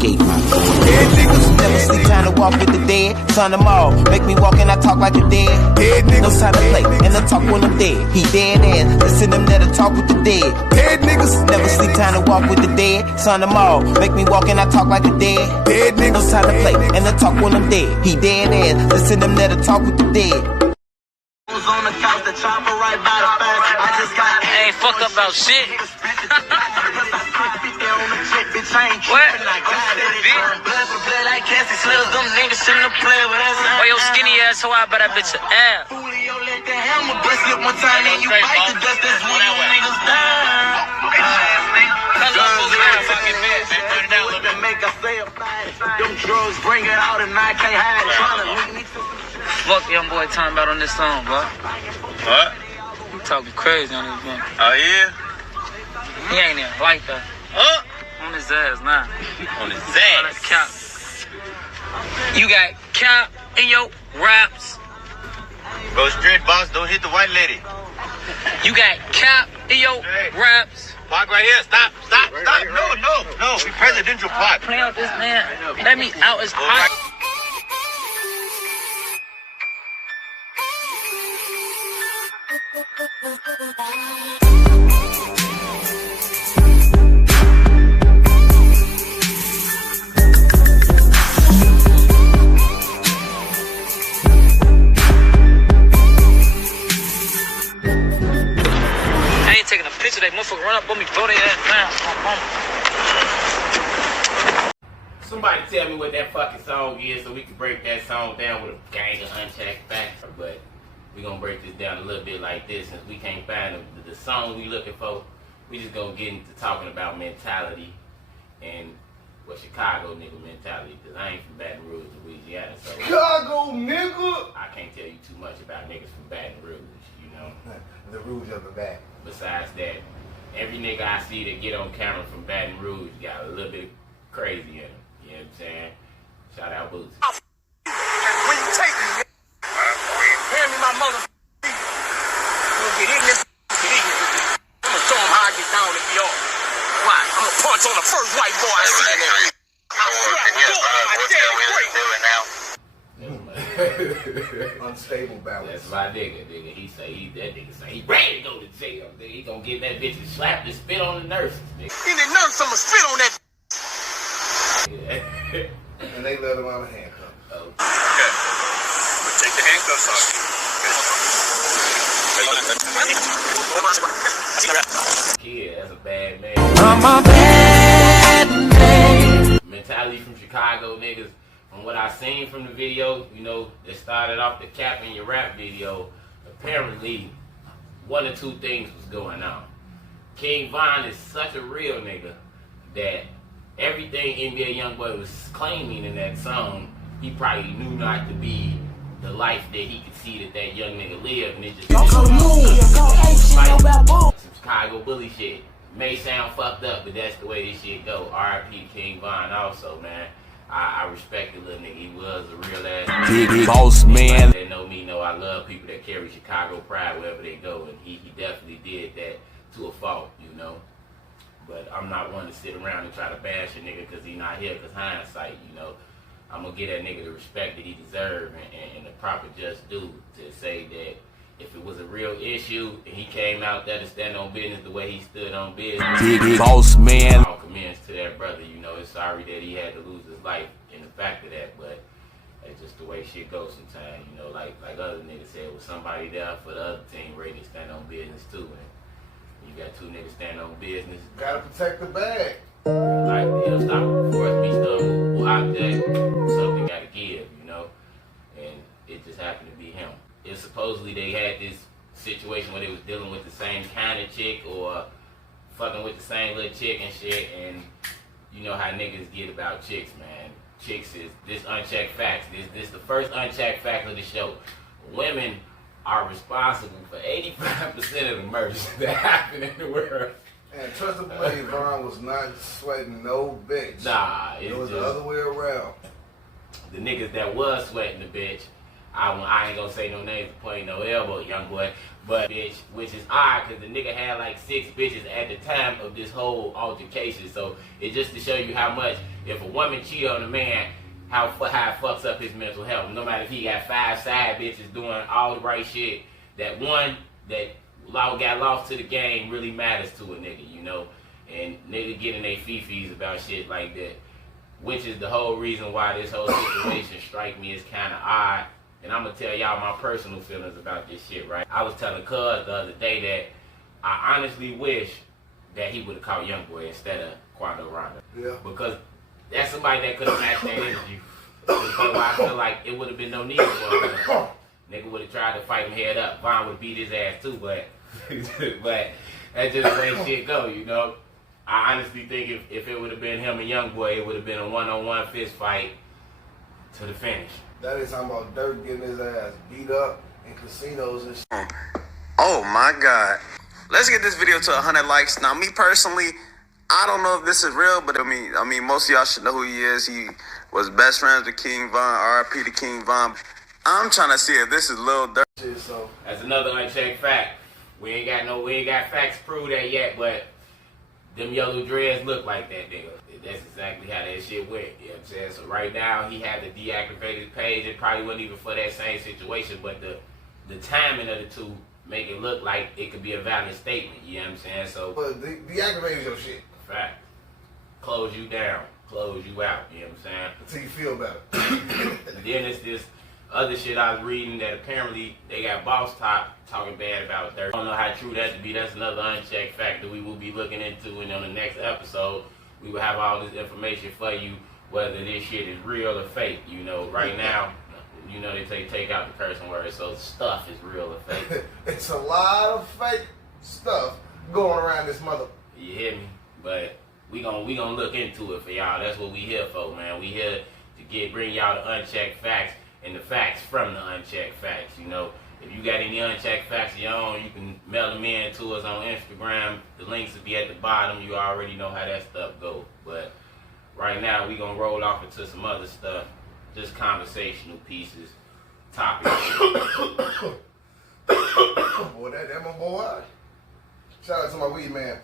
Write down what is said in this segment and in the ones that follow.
escape my dead niggas. Never sleep, time to walk with the dead. Son them all, make me walk and I talk like a dead. Dead niggas. No time to play, and I talk when I'm dead. He dead ass, listen them there to talk with the dead. Dead niggas. Never sleep, time to walk with the dead. Son them all, make me walk and I talk like a dead. Dead niggas. No time to play, and I talk when I'm dead. He dead ass, listen them there to talk with the dead. On the couch, the chopper right by the fence. I just got ain't fuck up about shit. What? Oh, yo, skinny ass, how I bet that bitch ass. Them drugs bring it out and I can't hide it. Fuck young boy talking about on this song, bro. What? You talking crazy on this one. Oh, yeah? He ain't even like that. On his ass, nah. On his All that ass. cap. You got cap in your raps. Bro, straight boss, don't hit the white lady. You got cap in your raps. Park right here. Stop. No. We presidential park. Play out this man. Let me out his pocket. I ain't taking a picture. That motherfucker run up on me, throw their ass down. Somebody tell me what that fucking song is so we can break that song down with a gang of unchecked facts. But we're gonna break this down a little bit like this. Since we can't find the song we looking for, we just gonna get into talking about mentality and Chicago nigga mentality. Cause I ain't from Baton Rouge, Louisiana, so Chicago nigga. I can't tell you too much about niggas from Baton Rouge, you know. The Rouge of the back. Besides that, every nigga I see that get on camera from Baton Rouge got a little bit of crazy in him. You know what I'm saying? Shout out Boots. When you take me, hand me my mother. We'll get in this. I'm gonna show him how I get down in New York. Why? I'm gonna punch on the first white boy I see in there. Unstable balance. That's my nigga. That nigga say he ready to go to jail. Nigga, he gonna get that bitch and slap and spit on the nurses, nigga. In the nurse, I'ma spit on that. And they let him out of handcuffs. Oh. Okay. But take the handcuffs off. Kid, that's a bad man. I'm a bad man. Mentality from Chicago niggas. From what I seen from the video, you know, that started off the cap in your rap video, apparently one or two things was going on. Kingvon is such a real nigga that everything NBA Youngboy was claiming in that song, he probably knew not to be the life that he could see that young nigga lived, and it just some Chicago bully shit. May sound fucked up, but that's the way this shit go. R.I.P. Kingvon also, man. I respect the little nigga. He was a real ass Big boss man. That know me know I love people that carry Chicago pride wherever they go, and he definitely did that to a fault, you know. But I'm not one to sit around and try to bash a nigga because he not here, because hindsight, you know. I'm going to give that nigga the respect that he deserves and the proper just due to say that if it was a real issue and he came out there to stand on business the way he stood on business. Big boss man. All commends to that brother, you know. It's sorry that he had to lose his life in the fact of that, but that's just the way shit goes sometimes, you know. Like other niggas said, with somebody there for the other team ready to stand on business too. And you got two niggas stand on business. Gotta protect the bag. Like, it'll stop force me to object, something gotta give, you know. And it just happened to be him. It's supposedly they had this situation where they was dealing with the same kind of chick or fucking with the same little chick and shit, and you know how niggas get about chicks, man. Chicks is this unchecked facts. This the first unchecked fact of the show. Women are responsible for 85% of the murders that happen in the world. And trust and believe, Vaughn was not sweating no bitch. Nah, it was the other way around. The niggas that was sweating the bitch I ain't gonna say no names to point no elbow, young boy, but bitch, which is odd because the nigga had like 6 bitches at the time of this whole altercation. So it's just to show you how much, if a woman cheat on a man, how it fucks up his mental health. No matter if he got 5 side bitches doing all the right shit, that one that got lost to the game really matters to a nigga, you know. And nigga getting they fifis about shit like that, which is the whole reason why this whole situation strike me as kind of odd. And I'm gonna tell y'all my personal feelings about this shit, right? I was telling Cuz the other day that I honestly wish that he would have caught Youngboy instead of Quando Rondo. Yeah. Because that's somebody that could have matched that energy. Because I feel like it would have been no need for him. Nigga would have tried to fight him head up. Von would have beat his ass too, but that's just the way shit go, you know? I honestly think if it would have been him and Youngboy, it would have been a one-on-one fist fight to the finish. That is talking about Dirk getting his ass beat up in casinos and shit. Oh my God. Let's get this video to 100 likes. Now, me personally, I don't know if this is real, but I mean, most of y'all should know who he is. He was best friends with kingvon, RIP to kingvon. I'm trying to see if this is lildurk. So that's another unchecked fact. We ain't got facts to prove that yet, but them yellow dreads look like that nigga. That's exactly how that shit went. You know what I'm saying? So right now he had to deactivate his page. It probably wasn't even for that same situation, but the timing of the two make it look like it could be a valid statement. You know what I'm saying? So but deactivate your shit. Fact. Close you down. Close you out. You know what I'm saying? Until you feel better. Then it's this other shit I was reading that apparently they got Boss Top talking bad about Dirk. I don't know how true that to be. That's another unchecked fact that we will be looking into, and on the next episode we will have all this information for you, whether this shit is real or fake. You know, right now, you know, they take out the cursing word, so stuff is real or fake. It's a lot of fake stuff going around this mother. You hear me? But we gonna look into it for y'all. That's what we here for, man. We here to bring y'all the unchecked facts and the facts from the unchecked facts. You know, if you got any unchecked facts of your own, you can mail them in to us on Instagram. The links will be at the bottom. You already know how that stuff goes. But right now, we gonna roll off into some other stuff, just conversational pieces, topics. Boy, that my boy. Shout out to my weed man.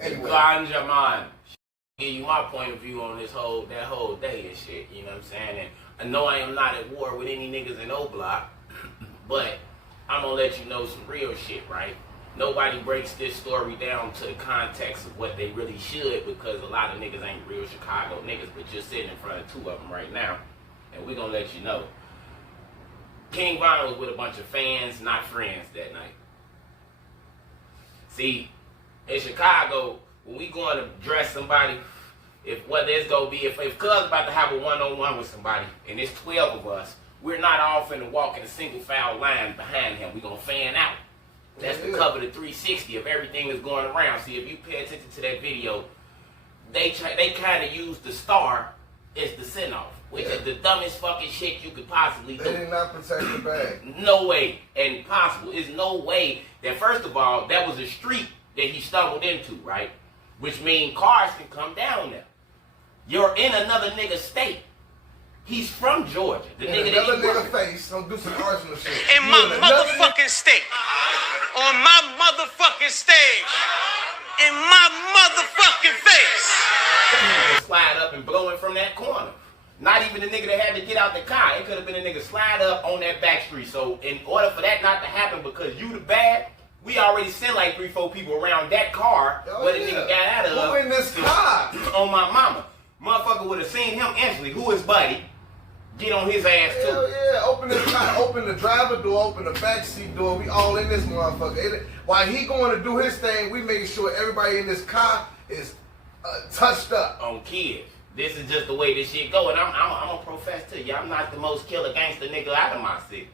Anyway. Ganja man. Give you my point of view on that whole day and shit, you know what I'm saying? And I know I am not at war with any niggas in O-Block, but I'm gonna let you know some real shit, right? Nobody breaks this story down to the context of what they really should, because a lot of niggas ain't real Chicago niggas, but you're sitting in front of 2 of them right now, and we gonna let you know. Kingvon was with a bunch of fans, not friends, that night. See, in Chicago, when we going to dress somebody, if Cuz about to have a one-on-one with somebody, and there's 12 of us, we're not all finna walk in a single foul line behind him. We gonna fan out. That's to cover the 360 of everything that's going around. See, if you pay attention to that video, they kind of use the star as the send-off, which is the dumbest fucking shit you could possibly do. They did not protect the bag. No way, and possible. There's no way that, first of all, that was a street that he stumbled into, right? Which means cars can come down there. You're in another nigga's state. He's from Georgia. The nigga that another nigga face, don't do some arsenal shit. In my motherfucking state. On my motherfucking stage. In my motherfucking face. Slide up and blow him from that corner. Not even the nigga that had to get out the car. It could have been a nigga slide up on that back street. So in order for that not to happen, because you the bad, we already sent like 3-4 people around that car where the nigga got out of. Who in this car? On my mama. Motherfucker would have seen him instantly. Who is buddy? Get on his ass too. Hell yeah, open this car, open the driver door, open the backseat door. We all in this motherfucker. While he going to do his thing, we making sure everybody in this car is touched up. On kids. This is just the way this shit go. And I'm gonna profess to you, I'm not the most killer gangster nigga out of my city.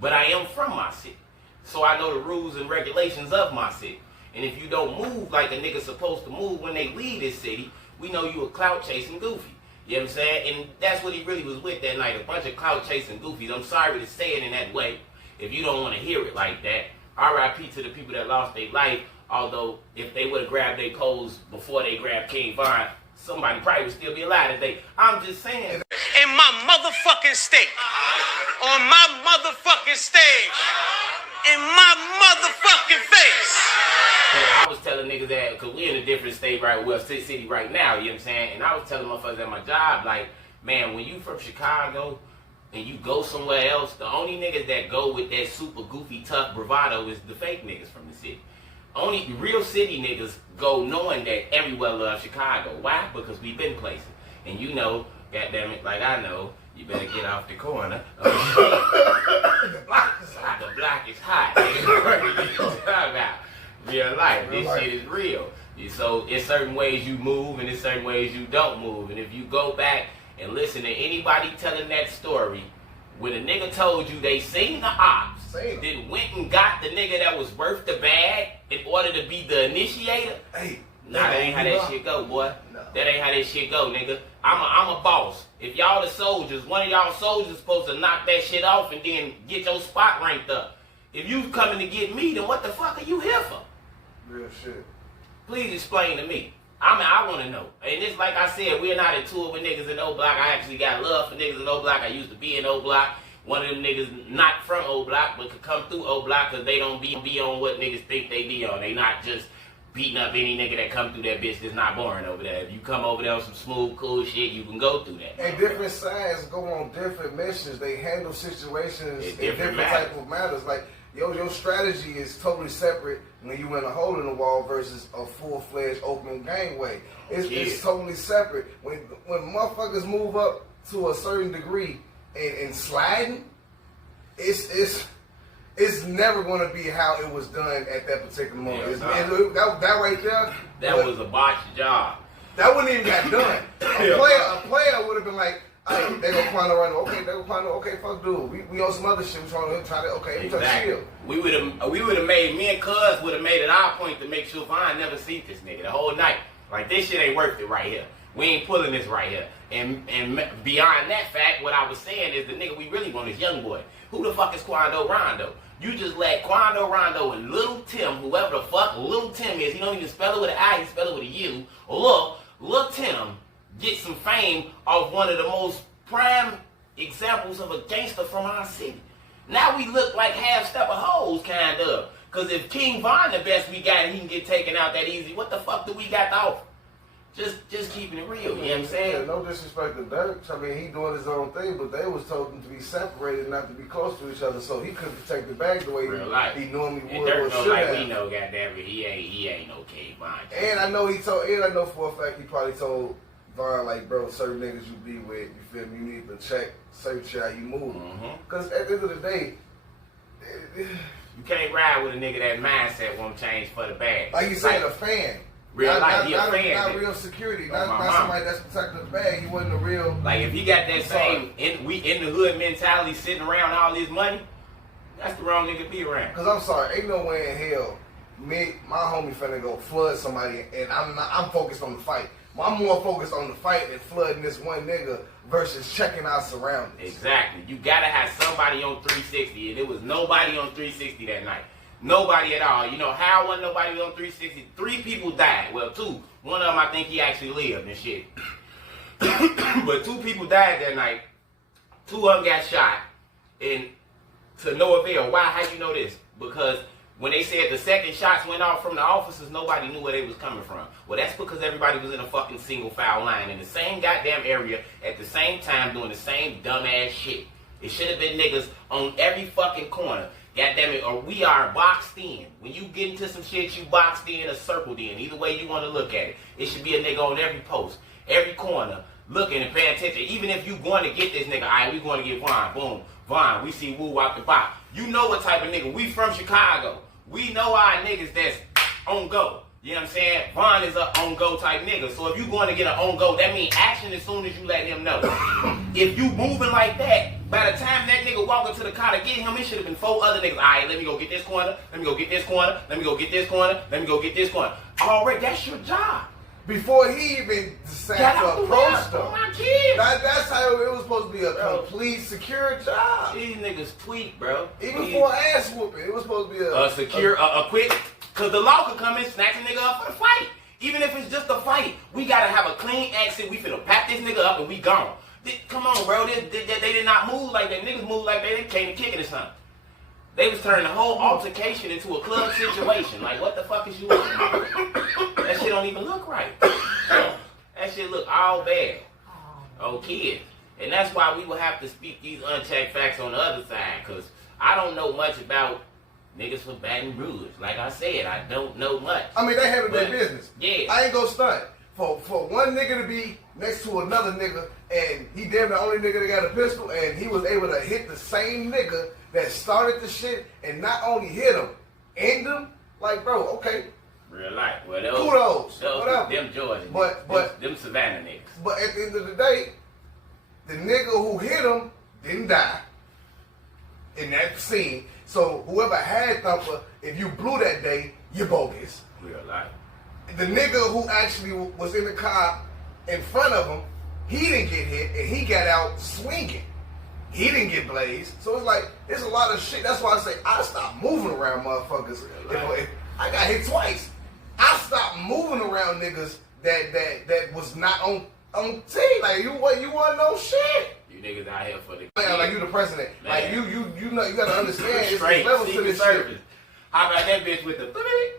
But I am from my city. So I know the rules and regulations of my city. And if you don't move like a nigga supposed to move when they leave this city, we know you a clout chasing goofy. You know what I'm saying? And that's what he really was with that night. A bunch of clout chasing goofies. I'm sorry to say it in that way. If you don't want to hear it like that, RIP to the people that lost their life. Although, if they would have grabbed their clothes before they grabbed Kingvon, somebody probably would still be alive today. I'm just saying. In in my motherfucking state. On my motherfucking stage. In my motherfucking face. I was telling niggas that, because we in a different state, right? Well, city right now, you know what I'm saying? And I was telling motherfuckers at my job, like, man, when you from Chicago and you go somewhere else, the only niggas that go with that super goofy, tough bravado is the fake niggas from the city. Only real city niggas go knowing that everywhere loves Chicago. Why? Because we've been places. And you know, goddammit, like I know, you better get off the corner. The block is hot. About real life. This shit is real. So it's certain ways you move and it's certain ways you don't move. And if you go back and listen to anybody telling that story, when a nigga told you they seen the ops, then went and got the nigga that was worth the bag in order to be the initiator. Hey, nah, that ain't how that shit go, boy. No. That ain't how that shit go, nigga. I'm a boss. If y'all the soldiers, one of y'all soldiers supposed to knock that shit off and then get your spot ranked up. If you coming to get me, then what the fuck are you here for? Real shit. Please explain to me. I want to know. And it's like I said, we're not in tour with niggas in O Block. I actually got love for niggas in O Block. I used to be in O Block. One of them niggas not from O Block, but could come through O Block because they don't be on what niggas think they be on. They not just beating up any nigga that come through that bitch that's not boring over there. If you come over there on some smooth, cool shit, you can go through that. And different sides go on different missions. They handle situations in different type of matters. Like, your strategy is totally separate when you in a hole in the wall versus a full-fledged open gangway. It's totally separate. When motherfuckers move up to a certain degree and sliding, it's never going to be how it was done at that particular moment. That right there, that was a botched job. That wouldn't even got done. A player would have been like, hey, they gonna find a run. Okay, they gonna find a, okay, fuck dude. We on some other shit. We trying to okay, exactly. We would have made, me and Cuz would have made it our point to make sure Vine never see this nigga the whole night. Like, this shit ain't worth it right here. We ain't pulling this right here. And beyond that fact, what I was saying is the nigga we really want is Young Boy. Who the fuck is Quando Rondo? You just let Quando Rondo and Little Tim, whoever the fuck Little Tim is, he don't even spell it with an I, he spell it with a U. Lil Tim get some fame off one of the most prime examples of a gangster from our city. Now we look like half-stepper hoes, kind of. Because if kingvon the best we got and he can get taken out that easy, what the fuck do we got to offer? Just keeping it real, you know what I'm saying? Yeah, no disrespect to Dirk. I mean, he doing his own thing, but they was told him to be separated, not to be close to each other, so he couldn't protect the bag the way he normally would. And Dirk know like we know, goddamn it, he ain't no kingvon. And I know I know for a fact he probably told Vaughn, like, bro, certain niggas you be with, you feel me, you need to check, search how you move. Because at the end of the day, you can't ride with a nigga that mindset won't change for the bag. Like you said, a fan. Real life, he a fan. Not real security, not somebody that's protecting the bag. He wasn't a real. Like, if he got that same we in the hood mentality sitting around all this money, that's the wrong nigga to be around. Because I'm sorry, ain't no way in hell my homie finna go flood somebody, and I'm focused on the fight. I'm more focused on the fight and flooding this one nigga versus checking our surroundings. Exactly. You gotta have somebody on 360, and there was nobody on 360 that night. Nobody at all. You know how wasn't nobody on 360? 3 people died. Well, 2. One of them, I think he actually lived and shit. But 2 people died that night. 2 of them got shot. And to no avail. Why? How you know this? Because when they said the second shots went off from the officers, nobody knew where they was coming from. Well, that's because everybody was in a fucking single file line in the same goddamn area at the same time doing the same dumbass shit. It should have been niggas on every fucking corner. Goddamn it, or we are boxed in. When you get into some shit, you boxed in or circled in. Either way you want to look at it. It should be a nigga on every post, every corner, looking and paying attention. Even if you going to get this nigga, all right, we going to get Vaughn. Boom. Vaughn, we see Woo out the box. You know what type of nigga. We from Chicago. We know our niggas that's on go. You know what I'm saying? Vaughn is a on-go type nigga. So if you going to get an on-go, that means action as soon as you let him know. If you moving like that, by the time that nigga walk into the car to get him, it should have been 4 other niggas. All right, let me go get this corner. Let me go get this corner. Let me go get this corner. Let me go get this corner. Alright, that's your job. Before he even decided to approach them. That's how it was supposed to be a complete secure job. These niggas tweak, bro. Even for ass whooping, it was supposed to be a quick. Cause the law could come and snatch a nigga up for the fight. Even if it's just a fight, we gotta have a clean exit. We finna pack this nigga up and we gone. Come on, bro. They did not move like that. Niggas moved like they came to kick it or something. They was turning the whole altercation into a club situation. Like, what the fuck is you looking at? That shit don't even look right. That shit look all bad. Oh, kids. And that's why we will have to speak these unchecked facts on the other side. Because I don't know much about niggas from Baton Rouge. Like I said, I don't know much. I mean, they handle their business. Yeah. I ain't gonna stunt. For one nigga to be next to another nigga, and he damn the only nigga that got a pistol, and he was able to hit the same nigga that started the shit, and not only hit him, end him. Like, bro, okay. Real life. Well, kudos. Those them Georgia niggas. Them Savannah niggas. But at the end of the day, the nigga who hit him didn't die in that scene. So whoever had Thumper, if you blew that day, you're bogus. Real life. The nigga who actually was in the car in front of him, he didn't get hit, and he got out swinging. He didn't get blazed. So it's like, there's a lot of shit. That's why I say, I stopped moving around motherfuckers. If I got hit twice. I stopped moving around niggas that was not on team. Like, you wasn't no shit. You niggas out here for the like you the president. Man. Like you know, you gotta understand it's straight levels to this service. shit. How about that bitch with the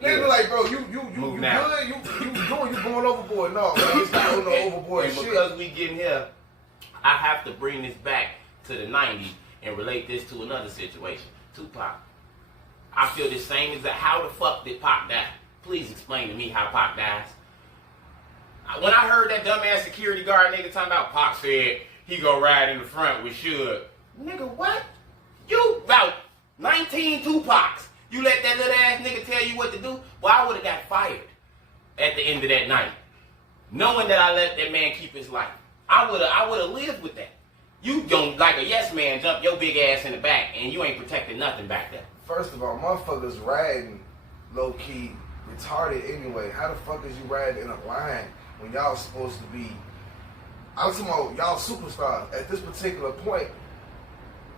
Niggas be like, bro, you good, you going overboard. No, man, it's not on no overboard and shit. Because we getting here, I have to bring this back to the 90s and relate this to another situation. Tupac. I feel the same as that. How the fuck did Pac die? Please explain to me how Pac dies. When I heard that dumbass security guard nigga talking about Pac said he go ride in the front with Suge. Nigga, what? You about 19 Tupacs. You let that little ass nigga tell you what to do? Well, I would have got fired at the end of that night. Knowing that I let that man keep his life. I would have lived with that. You don't, like a yes man, jump your big ass in the back and you ain't protecting nothing back there. First of all, motherfuckers riding low-key retarded anyway. How the fuck is you riding in a line when y'all supposed to be... I'm talking about y'all superstars. At this particular point,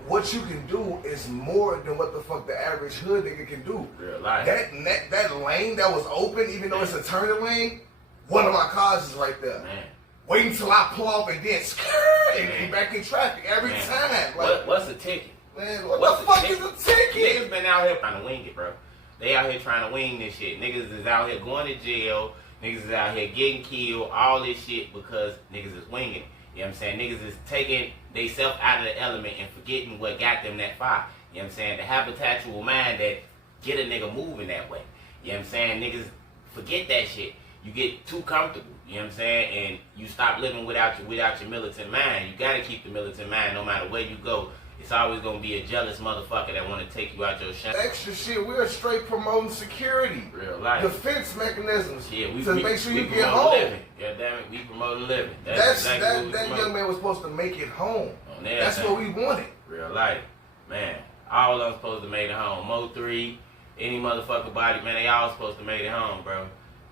what you can do is more than what the fuck the average hood nigga can do. Real life. That lane that was open, even though it's a turning lane, one of my cars is right there. Man. Waiting till I pull off and then and back in traffic every time. Like, what's a ticket? Man, what the fuck is a ticket? Niggas been out here trying to wing it, bro. They out here trying to wing this shit. Niggas is out here going to jail. Niggas is out here getting killed. All this shit because niggas is winging it. You know what I'm saying? Niggas is taking they self out of the element and forgetting what got them that far. You know what I'm saying? The habitual mind that get a nigga moving that way. You know what I'm saying? Niggas forget that shit. You get too comfortable. You know what I'm saying? And you stop living without your militant mind. You gotta keep the militant mind no matter where you go. It's always gonna be a jealous motherfucker that wanna take you out your shine. Extra shit, we're straight promoting security. Real life. Defense mechanisms. Yeah, to make sure you get home. Living. Yeah, damn it, we promoting living. That young man was supposed to make it home. That's what we wanted. Real life. Man, all of them supposed to make it home. Mo 3, any motherfucker body, man, they all supposed to make it home, bro.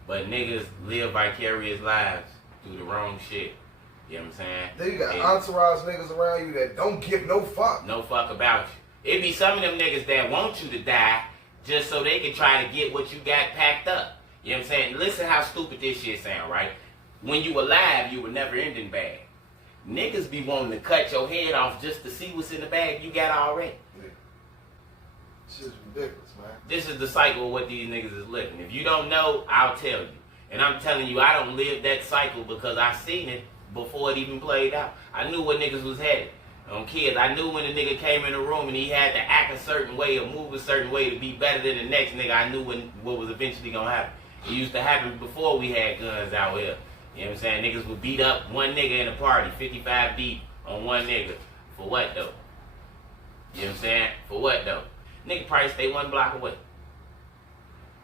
But niggas live vicarious lives through the wrong shit. You know what I'm saying? Then you got entourage niggas around you that don't give no fuck. No fuck about you. It be some of them niggas that want you to die just so they can try to get what you got packed up. You know what I'm saying? Listen how stupid this shit sound, right? When you alive, you were never ending bag. Niggas be wanting to cut your head off just to see what's in the bag you got already. Yeah. Shit's ridiculous, man. This is the cycle of what these niggas is living. If you don't know, I'll tell you. And I'm telling you, I don't live that cycle because I seen it before it even played out. I knew what niggas was headed. Kids, I knew when the nigga came in the room and he had to act a certain way or move a certain way to be better than the next nigga, I knew what was eventually gonna happen. It used to happen before we had guns out here. You know what I'm saying? Niggas would beat up one nigga in a party, 55 deep on one nigga. For what though? You know what I'm saying? For what though? Nigga probably stay one block away.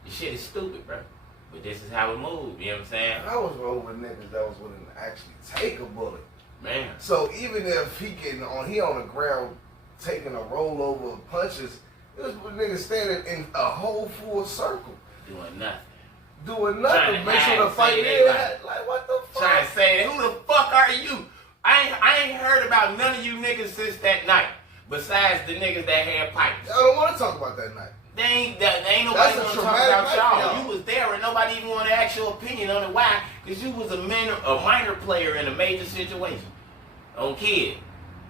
This shit is stupid, bro. But this is how it moved, you know what I'm saying? I was rolling with niggas that was willing to actually take a bullet. Man. So even if he on the ground taking a rollover of punches, it was niggas standing in a whole full circle. Doing nothing. Doing nothing. Make sure the fight is like what the fuck? Trying to say, who the fuck are you? I ain't heard about none of you niggas since that night. Besides the niggas that had pipes. I don't want to talk about that night. They ain't nobody gonna talk about y'all. You was there and nobody even want to ask your opinion on it. Why? Because you was a minor player in a major situation. On kid.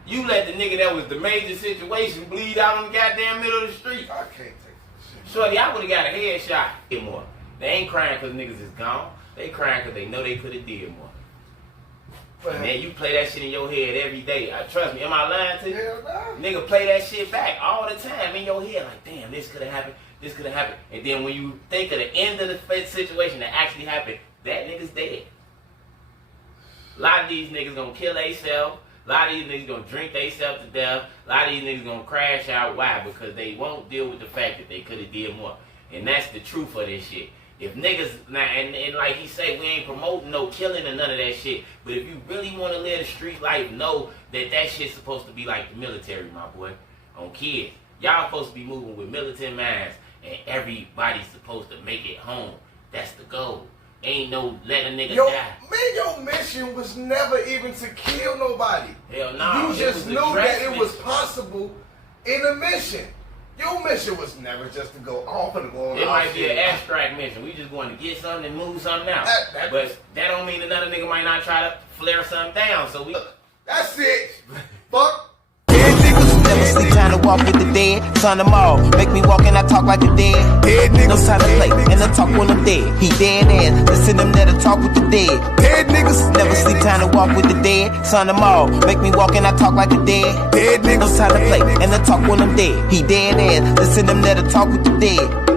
You let the nigga that was the major situation bleed out on the goddamn middle of the street. I can't take this shit. Shorty, I would have got a headshot. Get more. They ain't crying because niggas is gone. They crying because they know they could have did more. And then you play that shit in your head every day. Trust me, am I lying to you? Hell nah. Nigga play that shit back all the time in your head. Like, damn, this could have happened. This could have happened. And then when you think of the end of the situation that actually happened, that nigga's dead. A lot of these niggas gonna kill themselves. A lot of these niggas gonna drink themselves to death. A lot of these niggas gonna crash out. Why? Because they won't deal with the fact that they could have did more. And that's the truth of this shit. If niggas, now, and like he say, we ain't promoting no killing or none of that shit. But if you really want to live the street life, know that that shit's supposed to be like the military, my boy. On kids. Y'all supposed to be moving with militant minds. And everybody's supposed to make it home. That's the goal. Ain't no let a nigga die. Man, your mission was never even to kill nobody. Hell no. You just knew that it was possible in a mission. Your mission was never just to go off and go on. It might be an abstract mission. We just going to get something and move something out. But that don't mean another nigga might not try to flare something down. So we. That's it. Fuck. Never sleep, time to walk with the dead. Son them all, make me walk and I talk like a dead. Dead niggas, no time to play, and I talk when I'm dead. He dead ass, listen them that I talk with the dead. Dead niggas, never sleep, time to walk with the dead. Son them all, make me walk and I talk like a dead. Dead niggas, no time to play, and I talk when I'm dead. He dead ass, listen them that I talk with the dead.